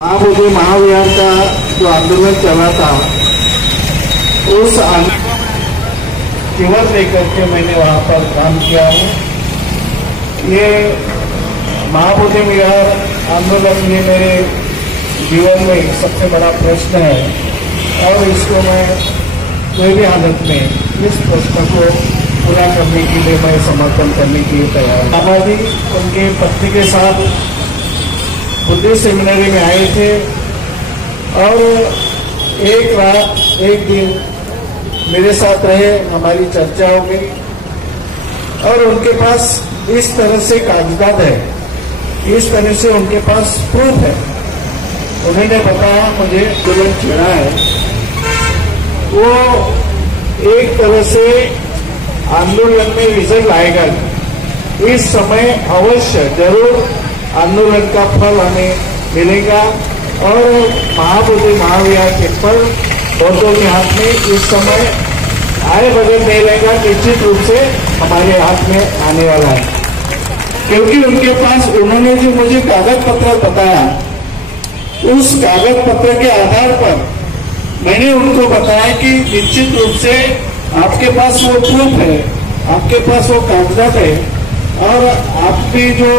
महाबोधि महाविहार का जो आंदोलन चला था उस जीवन लेकर के मैंने वहाँ पर काम किया हूँ। ये महाबोधि विहार आंदोलन ये मेरे जीवन में सबसे बड़ा प्रश्न है और इसको मैं कोई भी हालत में इस प्रश्न को पूरा करने के लिए मैं समर्थन करने के लिए तैयार हूँ। बाबा जी उनके पत्नी के साथ बुद्धिस्ट सेमिनरी में आए थे और एक रात एक दिन मेरे साथ रहे, हमारी चर्चा हो गई और उनके पास इस तरह से कागजात है, इस तरह से उनके पास प्रूफ है। उन्होंने बताया मुझे आंदोलन छेड़ा है, वो एक तरह से आंदोलन में रिजल्ट आएगा। इस समय अवश्य जरूर आंदोलन का फल हमें मिलेगा और महाबोधि महाविहार के फल बौद्धों के हाथ में इस समय आए बगैर नहीं रहेगा, निश्चित रूप से हमारे हाथ में आने वाला है। क्योंकि उनके पास उन्होंने जो मुझे कागज पत्र बताया, उस कागज पत्र के आधार पर मैंने उनको बताया कि निश्चित रूप से आपके पास वो प्रूफ है, आपके पास वो कागजात है और आपकी जो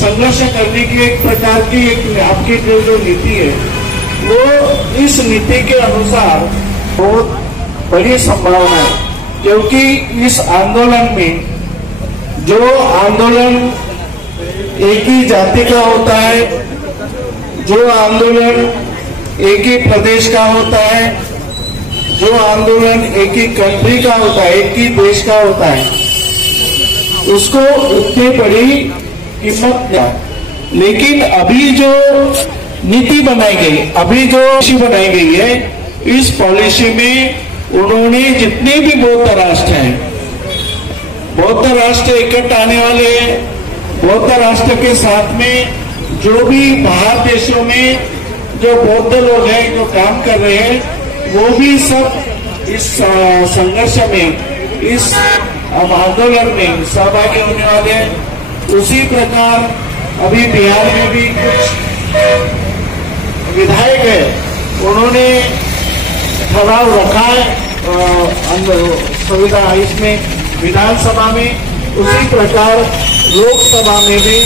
संघर्ष करने की एक प्रकार की एक आपकी जो नीति है, वो इस नीति के अनुसार बहुत बड़ी संभावना है। क्योंकि इस आंदोलन में जो आंदोलन एक ही जाति का होता है, जो आंदोलन एक ही प्रदेश का होता है, जो आंदोलन एक ही कंट्री का होता है, एक ही देश का होता है, उसको उतनी बड़ी कीमत है। लेकिन अभी जो नीति बनाई गई, अभी जो पॉलिसी बनाई गई है, इस पॉलिसी में उन्होंने जितने भी बौद्ध राष्ट्र हैं, बौद्ध राष्ट्र इकट्ठे आने वाले हैं, बौद्ध राष्ट्र के साथ में जो भी बाहर देशों में जो बौद्ध लोग हैं जो काम कर रहे हैं, वो भी सब इस संघर्ष में, इस आंदोलन में सहभागी होने वाले हैं। उसी प्रकार अभी बिहार में भी कुछ विधायक है, उन्होंने ठहराव रखा है संविधान इसमें विधानसभा में, उसी प्रकार लोकसभा में भी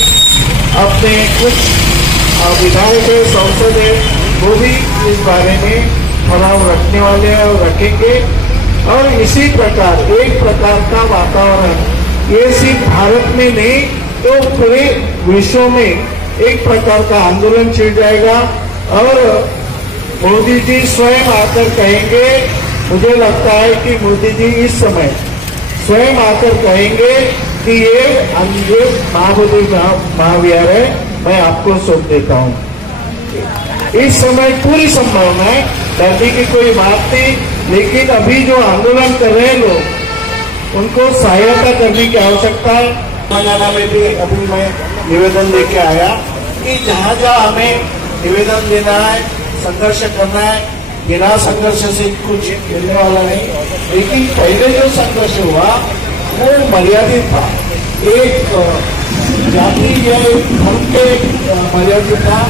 अपने कुछ विधायक है, संसद है, वो भी इस बारे में ठहराव रखने वाले हैं और रखेंगे। और इसी प्रकार एक प्रकार का वातावरण ये सिर्फ भारत में नहीं तो पूरे विश्व में एक प्रकार का आंदोलन छिड़ जाएगा और मोदी जी स्वयं आकर कहेंगे, मुझे लगता है कि मोदी जी इस समय स्वयं आकर कहेंगे कि ये महाबोधि महाविहार है, मैं आपको सौंप देता हूँ। इस समय पूरी संभावना है, डरने की कोई बात नहीं, लेकिन अभी जो आंदोलन कर रहे लोग उनको सहायता करने की आवश्यकता है। तेलंगाना में भी अभी मैं निवेदन लेके आया कि जहाँ जहाँ हमें निवेदन देना है, संघर्ष करना है, बिना संघर्ष से कुछ मिलने वाला नहीं। लेकिन पहले जो संघर्ष हुआ वो मर्यादित था, एक जाति या एक धर्म के मर्यादित था।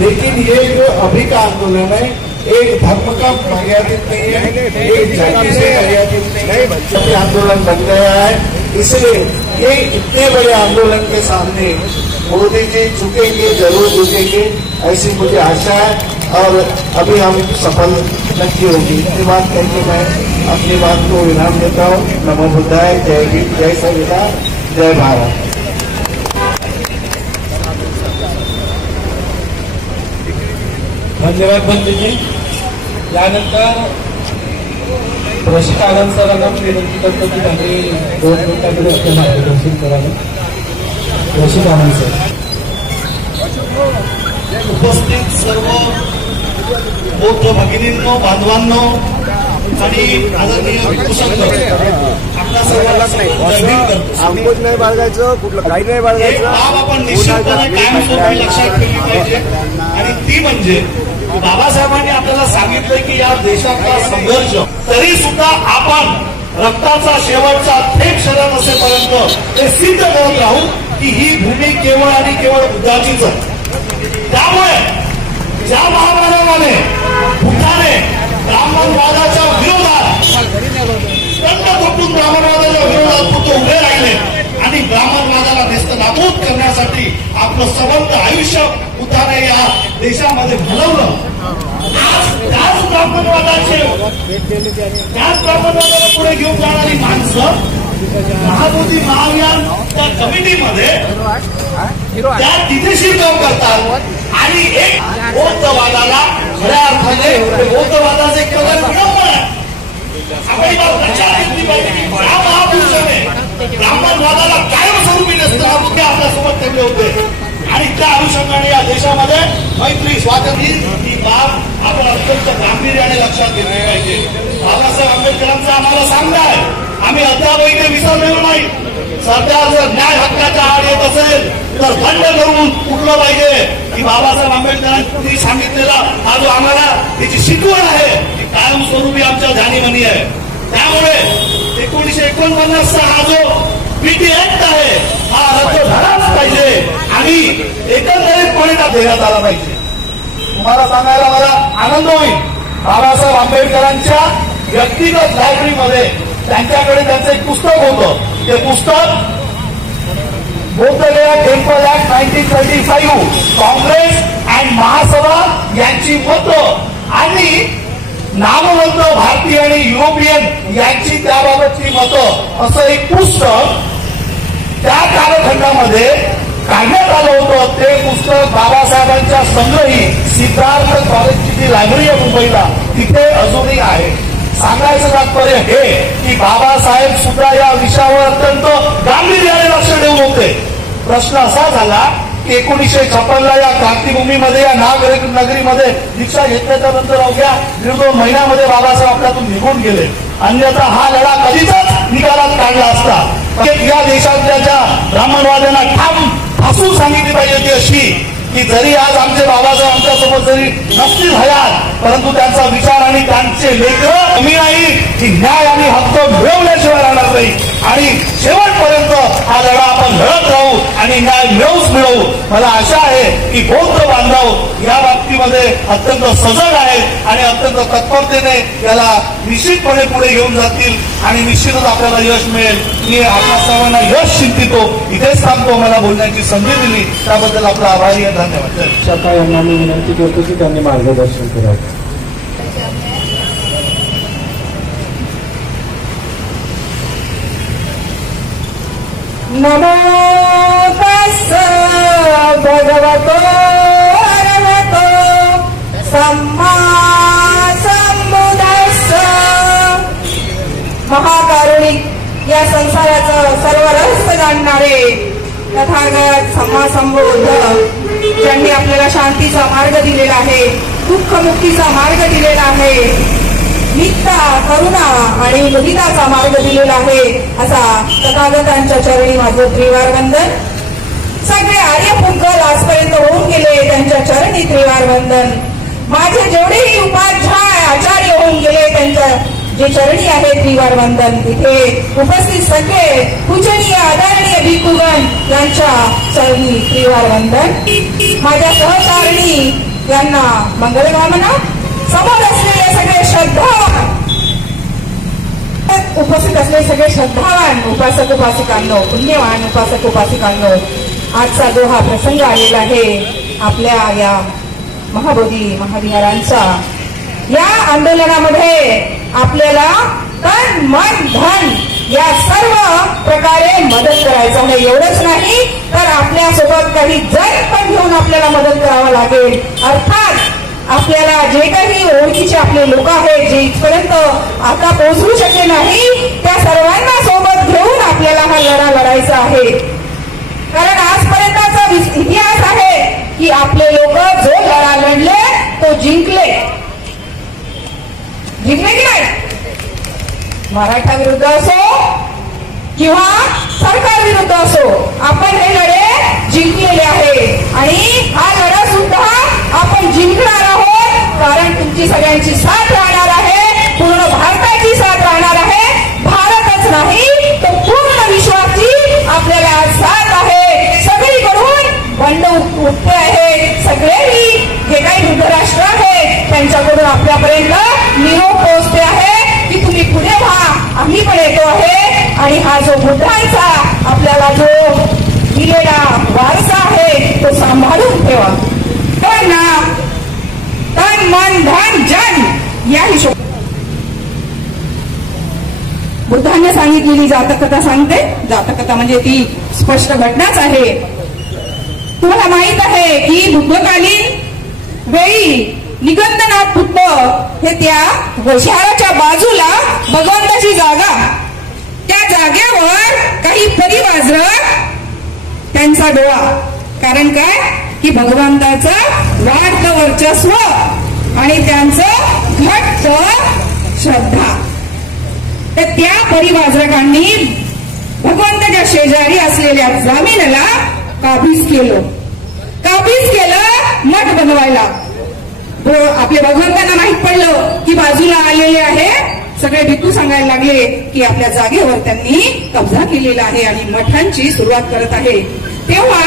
लेकिन ये जो अभी का आंदोलन है एक धर्म का मर्यादित नहीं है, एक जाति से मर्यादित नहीं है, आंदोलन बन गया है। इसलिए ये इतने बड़े आंदोलन के सामने मोदी जी झुकेंगे, जरूर झुकेंगे, ऐसी मुझे आशा है और अभी हम सफल नहीं होगी। इतनी बात करके मैं अपनी बात को विराम देता हूँ। नमो बुद्धाय, जय हिंद, जय संविधान, जय भारत। धन्यवाद बंधू जी। यानंतर प्रशिक्षण सरांना विनंती करतो की त्यांनी 2 मिनिटांमध्ये आपले मार्गदर्शन करावे। प्रशिक्षण सर। उपस्थित सर्व बौद्ध भगिनींनो, बांधवांनो आणि आदरणीय भिक्खूसंघ, आपल्या सर्वांना अंकुश नाही बाळगायचं, कुठलं काही नाही बाळगायचं। आपण निश्चितपणे कायमस्वरूपी लक्षात ठेवली पाहिजे आणि ती म्हणजे बाबासाहेबांनी आपल्याला सांगितलंय की या देशाचा संघर्ष, तरी सुद्धा आपण रक्ताचा शेवटचा थेट शरण असेपर्यंत ते सिद्ध करत राहू की ही भूमी केवळ आणि केवळ बुद्धाचीच आहे। त्यामुळे ज्या महामानवाने बुद्धाने ब्राह्मणवादाच्या विरोधात दंड थोपटून ब्राह्मणवादाच्या विरोधात पुढे उभे राहिले आणि ब्राह्मणवादाला नेस्तनाबूद करण्यासाठी आपलं सबंध आयुष्य बुद्धाने या देशामध्ये घालवलं. त्याच ब्राह्मणवादाला पुढे घेऊन जाणारी माणसं महाबोधी महाविहार त्या कमिटीमध्ये त्या तिथेशी काम करतात आणि एक बौद्धवादाला खऱ्या अर्थाने बौद्धवादाचे कलर विडंबन आहे. आपण लक्षात घेतली पाहिजे की ज्या महापुरुषाने ब्राह्मणवादाला कायमस्वरूपी नेस्तनाबूद आपल्यासोबत ठेवले होते आणि त्या अनुषंगाने या देशामध्ये मैत्री स्वातंत्र्य ही बाब आपण अत्यंत गांभीर्याने लक्षात घेतली पाहिजे. बाबासाहेब आंबेडकरांचा आम्हाला सांगणं आहे, आम्ही अद्यापही ते विसरलेलो नाही. सध्या जर न्याय हक्काच्या आड येत असेल तर बंड करून उठलं पाहिजे की बाबासाहेब आंबेडकरांनी सांगितलेला हा जो आम्हाला त्याची शिकवण आहे ती कायमस्वरूपी आमच्या ध्यानीमनी आहे. त्यामुळे 1949चा हा जो पीटी ऍक्ट आहे हा रद्द झालाच पाहिजे आणि एकंदरीतपणे का देण्यात आला पाहिजे. तुम्हाला सांगायला मला आनंद होईल, बाबासाहेब आंबेडकरांच्या व्यक्तिगत लायब्ररीमध्ये त्यांच्याकडे त्यांचं एक पुस्तक होतं. ते पुस्तक Bodh Gaya temple act 1935 Congress and महासभा यांची मतं आणि नामवंत भारतीय आणि युरोपियन यांची त्याबाबतची मतं असं एक पुस्तक त्या कालखंडामध्ये काढण्यात आलं होतं. ते पुस्तक बाबासाहेबांच्या संग्रही सिद्धार्थ कॉलेजची जी लायब्ररी आहे मुंबईला तिथे अजूनही आहे. सांगायचं तात्पर्य हे की बाबासाहेब सुद्धा या विषयावर अत्यंत गांभीर्याने लक्ष देऊन होते. प्रश्न असा झाला की 1956ला या क्रांतीभूमीमध्ये या नगरीमध्ये दीक्षा घेतल्याच्या नंतर अवघ्या 1.5 महिन्यामध्ये बाबासाहेब आपल्यातून निघून गेले. अन्यथा हा लढा कधीच निकालात काढला असता. या देशातल्या ज्या ब्राह्मणवाद्यांना ठाम ठासून सांगितली पाहिजे ती अशी की जरी आज आमचे बाबासाहेब आमच्यासोबत जरी नसतील हयात परंतु त्यांचा विचार आणि त्यांचे लेकरं कमी नाही की न्याय आणि हक्क मिळवल्याशिवाय राहणार नाही आणि शेवटपर्यंत हा लढा आपण लढत राहू आणि न्याय मिळवू. मला आशा आहे की बौद्ध बांधव या बाबतीमध्ये अत्यंत सजग आहेत आणि अत्यंत तत्परतेने याला निश्चितपणे पुढे घेऊन जातील आणि निश्चितच आपल्याला यश मिळेल. मी आपल्या सर्वांना यश चिंतितो. इथेच थांबतो. मला बोलण्याची संधी दिली त्याबद्दल आपला आभारी आहे. धन्यवाद. शाखा यांना मी विनंती करतो की त्यांनी मार्गदर्शन करावं. नमो तस्स भगवतो अरहतो सम्मा सम्बुद्धस्स. महाकारुणिक या संसाराचं सर्व रहस्य जाणणारे तथागत सम्मा संबुद्ध ज्यांनी आपल्याला शांतीचा मार्ग दिलेला आहे, दुःखमुक्तीचा मार्ग दिलेला आहे, नित्ता करुणा आणि मुदिताचा मार्ग दिलेला आहे असा तथागतांच्या चरणी माझं त्रिवार वंदन. सगळे आर्यपुंगल आजपर्यंत होऊन गेले त्यांच्या चरणी त्रिवार वंदन. माझे जेवढेही उपाध्याय आचार्य होऊन गेले त्यांच्या जे चरणी आहे त्रिवार वंदन. तिथे उपस्थित सगळे पूजनीय आदरणीय भिक्खुगण यांच्या चरणी त्रिवार वंदन. माझ्या सहचारिणी यांना मंगलकामना. समोर असलेले सगळे श्रद्धावान उपस्थित असलेले सगळे श्रद्धावान उपासक उपासिकांनो, पुण्यवान उपासक उपासिकांनो, आजचा जो हा प्रसंग आलेला आहे आपल्या या महाबोधी महाविहारांचा, या आंदोलनामध्ये आपल्याला तन मन धन या सर्व प्रकारे मदत करायचं आहे. एवढंच नाही तर आपल्यासोबत काही जण पण घेऊन आपल्याला मदत करावं लागेल. अर्थात आपल्याला जे काही ओळखीचे आपले लोक आहेत जे इथपर्यंत आता पोहोचू शकले नाही त्या सर्वांना सोबत घेऊन आपल्याला हा लढा लढायचा आहे. कारण आजपर्यंतचा इतिहास आहे की आपले लोक जो लढा लढले तो जिंकले की नाही. मराठा विरुद्ध असो किंवा सरकार विरुद्ध असो आपण हे लढे जिंकलेले आहे आणि हा लढा सुद्धा आपण जिंकणार आहोत. कारण तुमची सगळ्यांची साथ राहणार आहे, पूर्ण भारताची साथ राहणार आहे. भारतच नाही तर पूर्ण विश्वाची आपल्याला आज साथ आहे. सगळीकडून बंड उठते आहे. सगळेही जे काही वृद्धराष्ट्र यांच्याकडून आपल्यापर्यंत निरोप पोहोचते आहे की तुम्ही पुढे व्हा, आम्ही पण येतो आहे. आणि हा जो बुद्धांचा आपल्याला जो दिलेला वारसा आहे तो सांभाळून ठेवा. पण ना तन मन धन जन या हिशोब बुद्धांनी सांगितलेली जातकथा सांगते. जातकथा म्हणजे ती स्पष्ट घटनाच आहे. तुम्हाला माहित आहे की बुद्धकालीन वेळी निगंधनाथ बुद्ध हे त्या शहराच्या बाजूला भगवंताची जागा, त्या जागेवर काही परिवाजक त्यांचा डोळा. कारण काय की भगवंताचं वाढतं वर्चस्व आणि त्यांचं घट्ट श्रद्धा. तर त्या परिवाजकांनी भगवंताच्या शेजारी असलेल्या जमिनीला काबीज केलं मठ बनवायला. आपल्या भगवंतांना माहित पडलं की बाजूला आलेले आहे, सगळे भिक्खू सांगायला लागले की आपल्या जागेवर त्यांनी कब्जा केलेला आहे आणि मठांची सुरुवात करत आहे. तेव्हा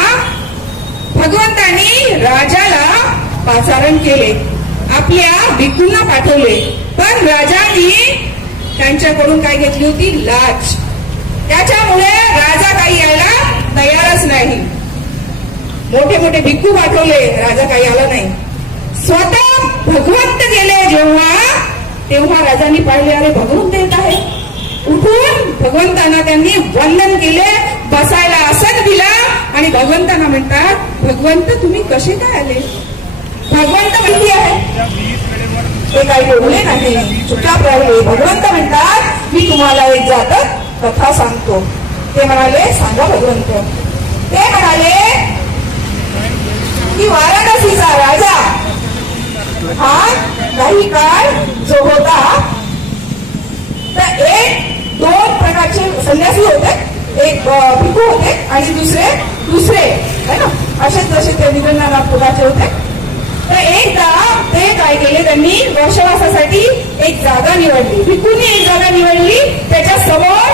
भगवंतांनी राजाला पाचारण केले, आपल्या भिक्खूंना पाठवले. पण राजांनी त्यांच्याकडून काय घेतली होती? लाच. त्याच्यामुळे राजा काही यायला तयारच नाही. मोठे मोठे भिक्खू पाठवले, राजा काही आला नाही. स्वतः भगवंत गेले तेव्हा राजांनी पाहिले, अरे भगवंत येत आहे. उठून भगवंतांना त्यांनी वंदन केले, बसायला आसन दिला आणि भगवंतांना म्हणतात, भगवंत तुम्ही कसे काय आले? भगवंत माहिती आहे ते काही बोलले नाही, चुपचाप राहिले. भगवंत म्हणतात, मी तुम्हाला एक जातक कथा सांगतो. ते म्हणाले, सांगा भगवंत. ते म्हणाले की वाराणसीचा राजा हा काही काळ जो होता तर एक दोन प्रकारचे संन्यासी होते, एक भिक्खू होते आणि दुसरे है ना, असेच जसे ते निगंधनाथ पुराचे होते. तर एकदा ते काय केले, त्यांनी वर्षवासासाठी एक जागा निवडली. भिक्खूंनी एक जागा निवडली, त्याच्या समोर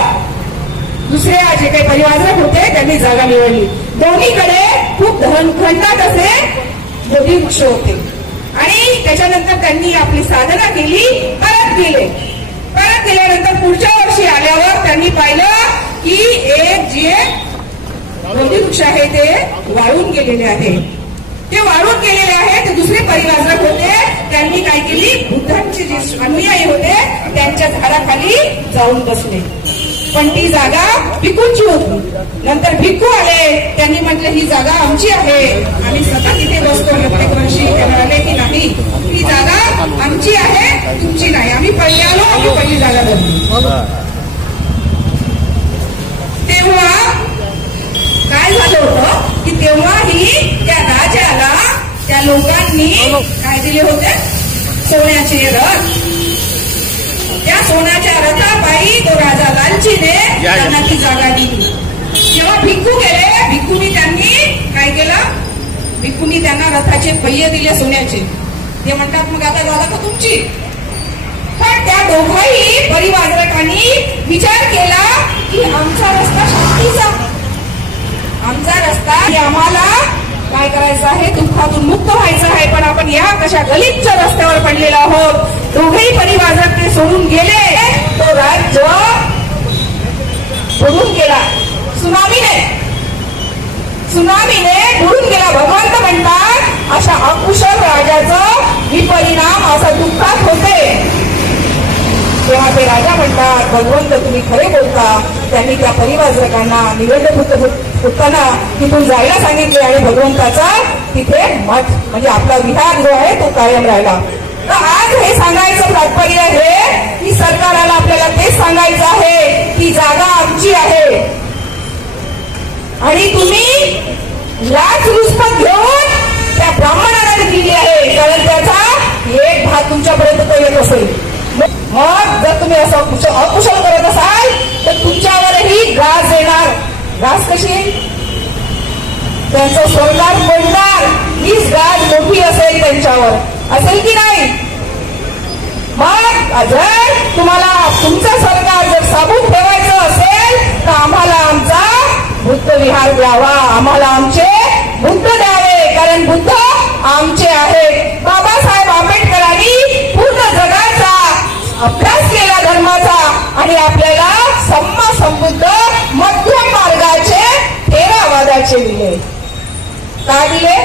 दुसरे जे काही परिवारक होते त्यांनी जागा निवडली. दोन्हीकडे खूप घनदाट असे बोधी वृक्ष होते. आणि त्याच्यानंतर त्यांनी आपली साधना केली, परत गेल्यानंतर पुढच्या वर्षी आल्यावर त्यांनी पाहिलं की एक जे बोधी वृक्ष आहे ते वाळून गेलेले आहे. ते दुसरे परिवारक होते, त्यांनी काय केली, बुद्धांचे जे अनुयायी होते त्यांच्या झाडाखाली जाऊन बसले. पण ती जागा भिक्खूंची होती. नंतर भिक्खू आले, त्यांनी म्हटलं ही जागा आमची आहे, आम्ही स्वतः तिथे बसतो प्रत्येक वर्षी. ते म्हणाले की नाही, ही जागा आमची आहे, तुमची नाही. आम्ही पहिले आलो, आम्ही पहिली जागा धरली. तेव्हा काय झालं होतं की तेव्हाही त्या राजाला त्या लोकांनी काय दिले होते, सोन्याचे रथ. त्या सोन्याच्या रथापायी तो राजा लालचीने त्यांना ती जागा दिली. जेव्हा भिक्खू गेले, भिक्खूंनी काय केलं, भिक्खूंनी त्यांना रथाचे पहिये दिले सोन्याचे. ते म्हणतात मग आता जागा तर तुमची. पण त्या दोघाही परिवारकांनी विचार केला की आमचा रस्ता शांतीचा, आमचा रस्ता आम्हाला काय करायचं आहे, दुःखातून मुक्त व्हायचं आहे. पण आपण या कशा गलिच्छ रस्त्यावर पडलेलो आहोत. दोघेही परिवारक ते सोडून गेले. तो राज्य बुडून गेला, सुनामीने बुडून गेला. भगवंत म्हणतात अशा अकुशल राजाचं विपरिणाम असं दुःखात होते. तेव्हा ते राजा म्हणतात, भगवंत तुम्ही खरे बोलता. त्यांनी त्या परिवारकांना निवडणुकीताना तिथून जायला सांगितले आणि भगवंताचा तिथे मठ म्हणजे आपला विहार जो आहे तो कायम राहिला. तर आज हे सांगायचं तात्पर्य आहे की सरकाराला आपल्याला तेच सांगायचं आहे की जागा आमची आहे आणि तुम्ही लाचलुचपत घेऊन त्या ब्राह्मणाला दिली आहे. कारण त्याचा एक भाग तुमच्यापर्यंत तो येत असेल. मग जर तुम्ही असं अकुशल करत असाल तर तुमच्यावरही गाज येणार. गाज कशी आहे, त्यांचं सरकार पडणार, हीच गाज मोठी असेल त्यांच्यावर, असेल की नाही. मग जर तुम्हाला तुमचं सरकार जर साबूत ठेवायचं असेल तर आम्हाला आमचा बुद्ध विहार द्यावा, आम्हाला आमचे बुद्ध द्यावे. कारण बुद्ध आमचे आहेत. बाबासाहेब आंबेडकरांनी अभ्यास केला धर्माचा आणि आपल्याला सम्मा संबुद्ध मध्यम मार्गाचे थेरावादाचे दिले. का दिले?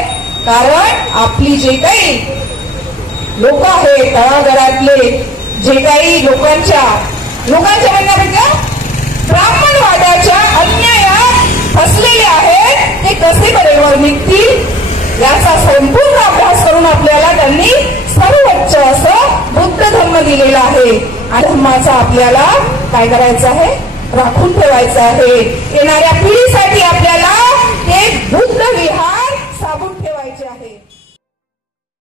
कारण आपली जे काही लोक आहेत तळागाळातले जे काही लोकांच्या म्हणण्यापेक्षा ब्राह्मणवादाच्या अन्यायात फसलेले आहेत ते कसे बरोबर निघतील याचा संपूर्ण अभ्यास करून आपल्याला त्यांनी सर्वोच्च असं बुद्ध धर्म दिलेला आहे. आणि धर्माचा आपल्याला काय करायचं आहे? राखून ठेवायचं आहे. येणाऱ्या पिढीसाठी आपल्याला ते बुद्ध विहार